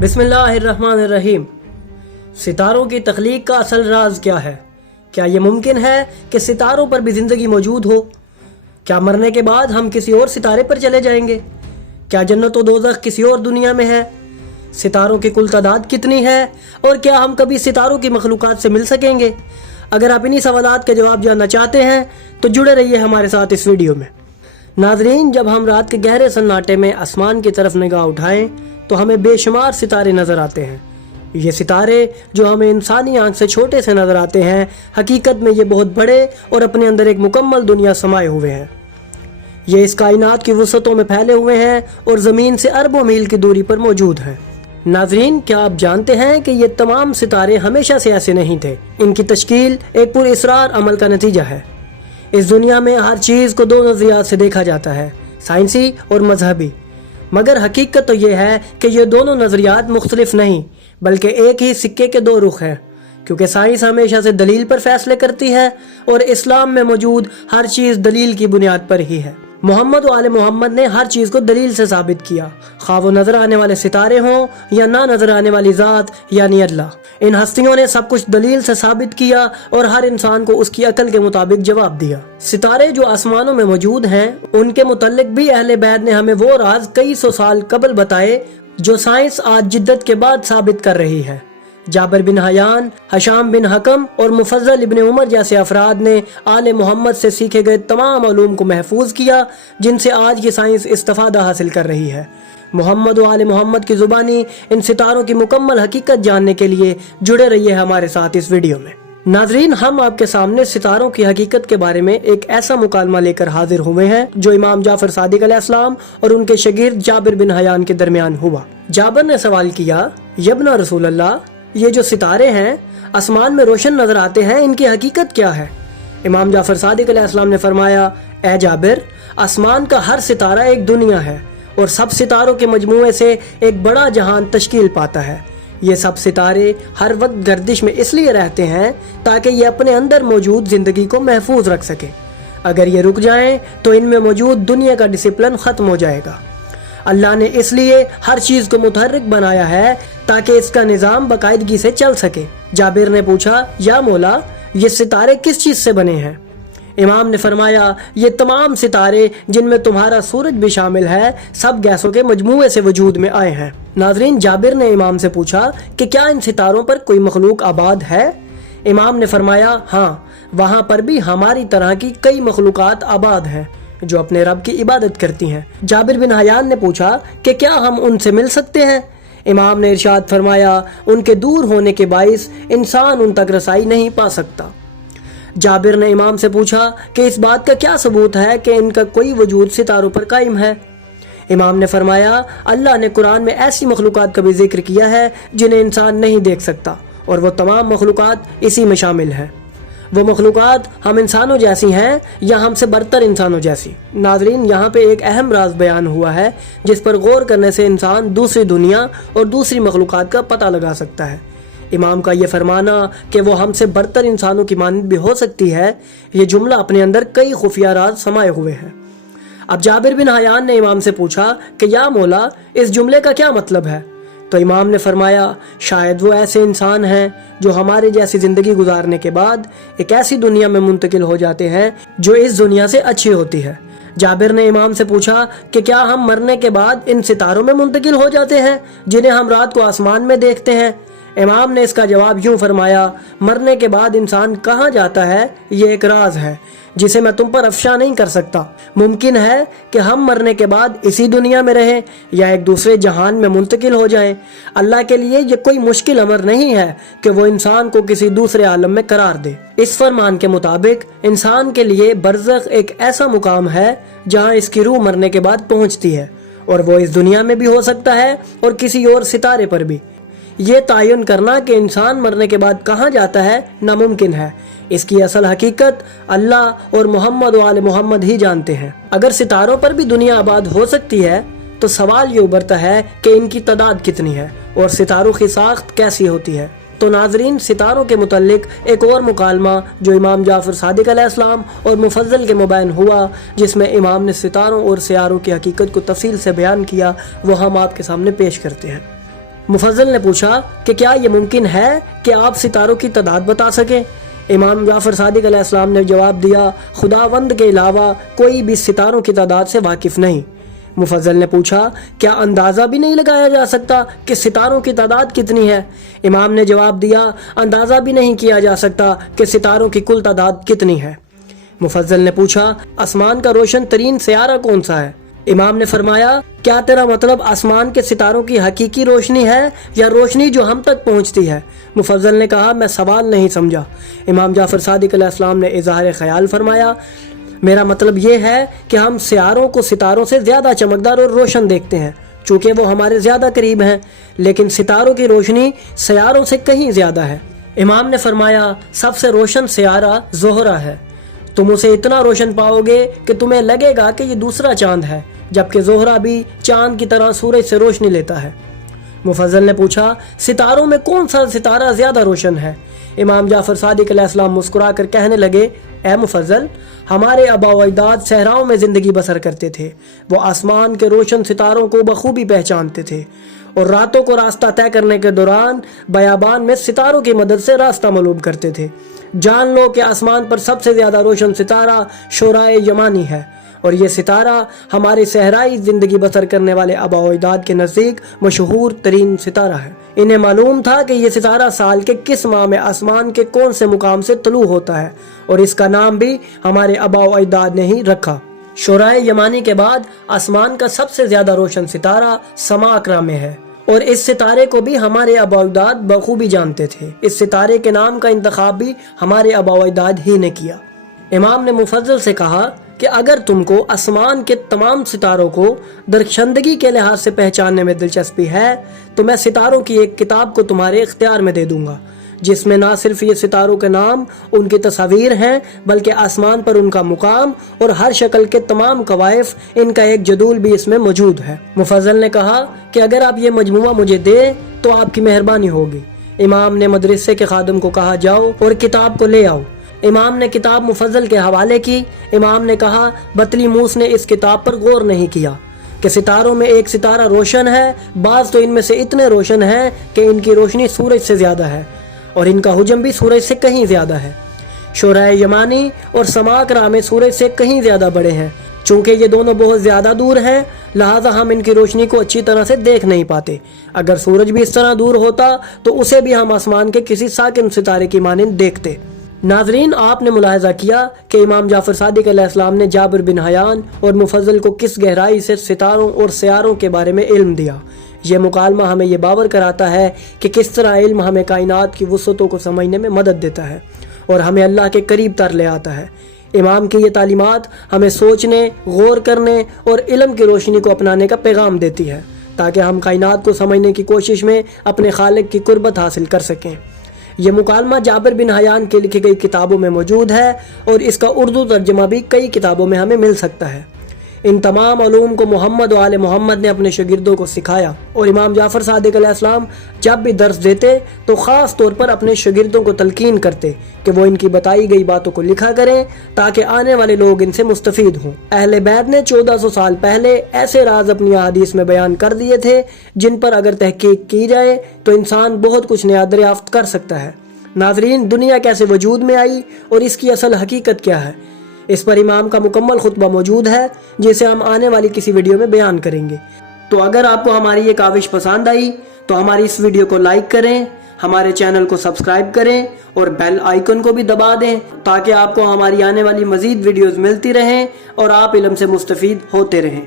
بسم اللہ الرحمن الرحیم۔ ستاروں کی تخلیق کا اصل راز کیا ہے؟ کیا یہ ممکن ہے کہ ستاروں پر بھی زندگی موجود ہو؟ کیا مرنے کے بعد ہم کسی اور ستارے پر چلے جائیں گے؟ کیا جنت و دوزخ کسی اور دنیا میں ہے؟ ستاروں کی کل تعداد کتنی ہے؟ اور کیا ہم کبھی ستاروں کی مخلوقات سے مل سکیں گے؟ اگر آپ انہی سوالات کا جواب جاننا چاہتے ہیں تو جڑے رہیے ہمارے ساتھ اس ویڈیو میں۔ ناظرین، جب ہم رات کے گہرے سناٹے میں آسمان کی طرف نگاہ اٹھائیں تو ہمیں بے شمار ستارے نظر آتے ہیں۔ یہ ستارے جو ہمیں انسانی آنکھ سے چھوٹے سے نظر آتے ہیں، حقیقت میں یہ بہت بڑے اور اپنے اندر ایک مکمل دنیا سمائے ہوئے ہیں۔ یہ اس کائنات کی وسعتوں میں پھیلے ہوئے ہیں اور زمین سے اربوں میل کی دوری پر موجود ہیں۔ ناظرین، کیا آپ جانتے ہیں کہ یہ تمام ستارے ہمیشہ سے ایسے نہیں تھے؟ ان کی تشکیل ایک پر اصرار عمل کا نتیجہ ہے۔ اس دنیا میں ہر چیز کو دو نظریات سے دیکھا جاتا ہے، سائنسی اور مذہبی، مگر حقیقت تو یہ ہے کہ یہ دونوں نظریات مختلف نہیں بلکہ ایک ہی سکے کے دو رخ ہیں، کیونکہ سائنس ہمیشہ سے دلیل پر فیصلے کرتی ہے اور اسلام میں موجود ہر چیز دلیل کی بنیاد پر ہی ہے۔ محمد و آل محمد نے ہر چیز کو دلیل سے ثابت کیا، خواہ وہ نظر آنے والے ستارے ہوں یا نہ نظر آنے والی ذات یعنی اللہ۔ ان ہستیوں نے سب کچھ دلیل سے ثابت کیا اور ہر انسان کو اس کی عقل کے مطابق جواب دیا۔ ستارے جو آسمانوں میں موجود ہیں، ان کے متعلق بھی اہل بیت نے ہمیں وہ راز کئی سو سال قبل بتائے جو سائنس آج جدت کے بعد ثابت کر رہی ہے۔ جابر بن حیان، حشام بن حکم اور مفضل ابن عمر جیسے افراد نے آل محمد سے سیکھے گئے تمام علوم کو محفوظ کیا جن سے آج کی سائنس استفادہ حاصل کر رہی ہے۔ محمد و آل محمد کی زبانی ان ستاروں کی مکمل حقیقت جاننے کے لیے جڑے رہیے ہمارے ساتھ اس ویڈیو میں۔ ناظرین، ہم آپ کے سامنے ستاروں کی حقیقت کے بارے میں ایک ایسا مکالمہ لے کر حاضر ہوئے ہیں جو امام جعفر صادق علیہ السلام اور ان کے شاگرد جابر بن حیان کے درمیان ہوا۔ جابر نے سوال کیا، یبنا رسول اللہ، یہ جو ستارے ہیں آسمان میں روشن نظر آتے ہیں، ان کی حقیقت کیا ہے؟ امام جعفر صادق علیہ السلام نے فرمایا، اے جابر، آسمان کا ہر ستارہ ایک دنیا ہے اور سب ستاروں کے مجموعے سے ایک بڑا جہان تشکیل پاتا ہے۔ یہ سب ستارے ہر وقت گردش میں اس لیے رہتے ہیں تاکہ یہ اپنے اندر موجود زندگی کو محفوظ رکھ سکے۔ اگر یہ رک جائیں تو ان میں موجود دنیا کا ڈسپلن ختم ہو جائے گا۔ اللہ نے اس لیے ہر چیز کو متحرک بنایا ہے تاکہ اس کا نظام باقاعدگی سے چل سکے۔ جابر نے پوچھا، یا مولا، یہ ستارے کس چیز سے بنے ہیں؟ امام نے فرمایا، یہ تمام ستارے جن میں تمہارا سورج بھی شامل ہے سب گیسوں کے مجموعے سے وجود میں آئے ہیں۔ ناظرین، جابر نے امام سے پوچھا کہ کیا ان ستاروں پر کوئی مخلوق آباد ہے؟ امام نے فرمایا، ہاں، وہاں پر بھی ہماری طرح کی کئی مخلوقات آباد ہیں جو اپنے رب کی عبادت کرتی ہیں۔ جابر بن حیان نے پوچھا کہ کیا ہم ان سے مل سکتے ہیں؟ امام نے ارشاد فرمایا، ان کے دور ہونے کے باعث انسان ان تک رسائی نہیں پا سکتا۔ جابر نے امام سے پوچھا کہ اس بات کا کیا ثبوت ہے کہ ان کا کوئی وجود ستاروں پر قائم ہے؟ امام نے فرمایا، اللہ نے قرآن میں ایسی مخلوقات کا بھی ذکر کیا ہے جنہیں انسان نہیں دیکھ سکتا، اور وہ تمام مخلوقات اسی میں شامل ہیں۔ وہ مخلوقات ہم انسانوں جیسی ہیں یا ہم سے برتر انسانوں جیسی؟ ناظرین، یہاں پہ ایک اہم راز بیان ہوا ہے جس پر غور کرنے سے انسان دوسری دنیا اور دوسری مخلوقات کا پتہ لگا سکتا ہے۔ امام کا یہ فرمانا کہ وہ ہم سے برتر انسانوں کی مانند بھی ہو سکتی ہے، یہ جملہ اپنے اندر کئی خفیہ راز سمائے ہوئے ہیں۔ اب جابر بن حیان نے امام سے پوچھا کہ یا مولا، اس جملے کا کیا مطلب ہے؟ تو امام نے فرمایا، شاید وہ ایسے انسان ہیں جو ہمارے جیسی زندگی گزارنے کے بعد ایک ایسی دنیا میں منتقل ہو جاتے ہیں جو اس دنیا سے اچھی ہوتی ہے۔ جابر نے امام سے پوچھا کہ کیا ہم مرنے کے بعد ان ستاروں میں منتقل ہو جاتے ہیں جنہیں ہم رات کو آسمان میں دیکھتے ہیں؟ امام نے اس کا جواب یوں فرمایا، مرنے کے بعد انسان کہاں جاتا ہے یہ ایک راز ہے جسے میں تم پر افشا نہیں کر سکتا۔ ممکن ہے کہ ہم مرنے کے بعد اسی دنیا میں رہیں یا ایک دوسرے جہان میں منتقل ہو جائیں۔ اللہ کے لیے یہ کوئی مشکل امر نہیں ہے کہ وہ انسان کو کسی دوسرے عالم میں قرار دے۔ اس فرمان کے مطابق انسان کے لیے برزخ ایک ایسا مقام ہے جہاں اس کی روح مرنے کے بعد پہنچتی ہے، اور وہ اس دنیا میں بھی ہو سکتا ہے اور کسی اور ستارے پر بھی۔ یہ تعین کرنا کہ انسان مرنے کے بعد کہاں جاتا ہے ناممکن ہے۔ اس کی اصل حقیقت اللہ اور محمد و آل محمد ہی جانتے ہیں۔ اگر ستاروں پر بھی دنیا آباد ہو سکتی ہے تو سوال یہ ابھرتا ہے کہ ان کی تعداد کتنی ہے اور ستاروں کی ساخت کیسی ہوتی ہے۔ تو ناظرین، ستاروں کے متعلق ایک اور مکالمہ جو امام جعفر صادق علیہ السلام اور مفضل کے مابین ہوا، جس میں امام نے ستاروں اور سیاروں کی حقیقت کو تفصیل سے بیان کیا، وہ ہم آپ کے سامنے پیش کرتے ہیں۔ مفضل نے پوچھا کہ کیا یہ ممکن ہے کہ آپ ستاروں کی تعداد بتا سکیں؟ امام جعفر صادق علیہ السلام نے جواب دیا، خداوند کے علاوہ کوئی بھی ستاروں کی تعداد سے واقف نہیں۔ مفضل نے پوچھا، کیا اندازہ بھی نہیں لگایا جا سکتا کہ ستاروں کی تعداد کتنی ہے؟ امام نے جواب دیا، اندازہ بھی نہیں کیا جا سکتا کہ ستاروں کی کل تعداد کتنی ہے۔ مفضل نے پوچھا، آسمان کا روشن ترین سیارہ کون سا ہے؟ امام نے فرمایا، کیا تیرا مطلب آسمان کے ستاروں کی حقیقی روشنی ہے یا روشنی جو ہم تک پہنچتی ہے؟ مفضل نے کہا، میں سوال نہیں سمجھا۔ امام جعفر صادق علیہ السلام نے اظہار خیال فرمایا، میرا مطلب یہ ہے کہ ہم سیاروں کو ستاروں سے زیادہ چمکدار اور روشن دیکھتے ہیں چونکہ وہ ہمارے زیادہ قریب ہیں، لیکن ستاروں کی روشنی سیاروں سے کہیں زیادہ ہے۔ امام نے فرمایا، سب سے روشن سیارہ زہرہ ہے، تم اسے اتنا روشن پاؤ گے کہ تمہیں لگے گا کہ یہ دوسرا چاند ہے، جبکہ زہرہ بھی چاند کی طرح سورج سے روشنی لیتا ہے۔ مفضل نے پوچھا، ستاروں میں کون سا ستارہ زیادہ روشن ہے؟ امام جعفر صادق علیہ السلام مسکرا کر کہنے لگے، اے مفضل، ہمارے آبا و اجداد صحراؤں میں زندگی بسر کرتے تھے، وہ آسمان کے روشن ستاروں کو بخوبی پہچانتے تھے اور راتوں کو راستہ طے کرنے کے دوران بیابان میں ستاروں کی مدد سے راستہ معلوم کرتے تھے۔ جان لو کہ آسمان پر سب سے زیادہ روشن ستارہ شورائے یمانی ہے، اور یہ ستارہ ہمارے صحرائی زندگی بسر کرنے والے آبا و اجداد کے نزدیک مشہور ترین ستارہ ہے۔ انہیں معلوم تھا کہ یہ ستارہ سال کے کس ماہ میں آسمان کے کون سے مقام سے طلوع ہوتا ہے، اور اس کا نام بھی ہمارے آبا و اجداد نے ہی رکھا۔ شورائے یمانی کے بعد آسمان کا سب سے زیادہ روشن ستارہ سماکرا میں ہے، اور اس ستارے کو بھی ہمارے آبا و اجداد بخوبی جانتے تھے۔ اس ستارے کے نام کا انتخاب بھی ہمارے آبا و اجداد ہی نے کیا۔ امام نے مفضل سے کہا کہ اگر تم کو آسمان کے تمام ستاروں کو درخشندگی کے لحاظ سے پہچاننے میں دلچسپی ہے تو میں ستاروں کی ایک کتاب کو تمہارے اختیار میں دے دوں گا، جس میں نہ صرف یہ ستاروں کے نام، ان کی تصاویر ہیں، بلکہ آسمان پر ان کا مقام اور ہر شکل کے تمام کوائف، ان کا ایک جدول بھی اس میں موجود ہے۔ مفضل نے کہا کہ اگر آپ یہ مجموعہ مجھے دیں تو آپ کی مہربانی ہوگی۔ امام نے مدرسے کے خادم کو کہا، جاؤ اور کتاب کو لے آؤ۔ امام نے کتاب مفضل کے حوالے کی۔ امام نے کہا، بطلیموس نے اس کتاب پر غور نہیں کیا کہ ستاروں میں ایک ستارہ روشن ہے، بعض تو ان میں سے اتنے روشن ہیں کہ ان کی روشنی سورج سے زیادہ ہے اور ان کا حجم بھی سورج سے کہیں زیادہ ہے۔ شورائے یمانی اور سماکرا میں سورج سے کہیں زیادہ بڑے ہیں۔ چونکہ یہ دونوں بہت زیادہ دور ہیں، لہٰذا ہم ان کی روشنی کو اچھی طرح سے دیکھ نہیں پاتے۔ اگر سورج بھی اس طرح دور ہوتا تو اسے بھی ہم آسمان کے کسی ساکن ستارے کی مانند دیکھتے۔ ناظرین، آپ نے ملاحظہ کیا کہ امام جعفر صادق علیہ السلام نے جابر بن حیان اور مفضل کو کس گہرائی سے ستاروں اور سیاروں کے بارے میں علم دیا۔ یہ مکالمہ ہمیں یہ باور کراتا ہے کہ کس طرح علم ہمیں کائنات کی وسعتوں کو سمجھنے میں مدد دیتا ہے اور ہمیں اللہ کے قریب تر لے آتا ہے۔ امام کی یہ تعلیمات ہمیں سوچنے، غور کرنے اور علم کی روشنی کو اپنانے کا پیغام دیتی ہے تاکہ ہم کائنات کو سمجھنے کی کوشش میں اپنے خالق کی قربت حاصل کر سکیں۔ یہ مکالمہ جابر بن حیان کی لکھی گئی کتابوں میں موجود ہے اور اس کا اردو ترجمہ بھی کئی کتابوں میں ہمیں مل سکتا ہے۔ ان تمام علوم کو محمد و آل محمد نے اپنے شاگردوں کو سکھایا، اور امام جعفر صادق علیہ السلام جب بھی درس دیتے تو خاص طور پر اپنے شاگردوں کو تلقین کرتے کہ وہ ان کی بتائی گئی باتوں کو لکھا کریں تاکہ آنے والے لوگ ان سے مستفید ہوں۔ اہل بیت نے 1400 سال پہلے ایسے راز اپنی احادیث میں بیان کر دیے تھے جن پر اگر تحقیق کی جائے تو انسان بہت کچھ نیا دریافت کر سکتا ہے۔ ناظرین، دنیا کیسے وجود میں آئی اور اس کی اصل حقیقت کیا ہے، اس پر امام کا مکمل خطبہ موجود ہے جسے ہم آنے والی کسی ویڈیو میں بیان کریں گے۔ تو اگر آپ کو ہماری یہ کاوش پسند آئی تو ہماری اس ویڈیو کو لائک کریں، ہمارے چینل کو سبسکرائب کریں اور بیل آئیکن کو بھی دبا دیں تاکہ آپ کو ہماری آنے والی مزید ویڈیوز ملتی رہیں اور آپ علم سے مستفید ہوتے رہیں۔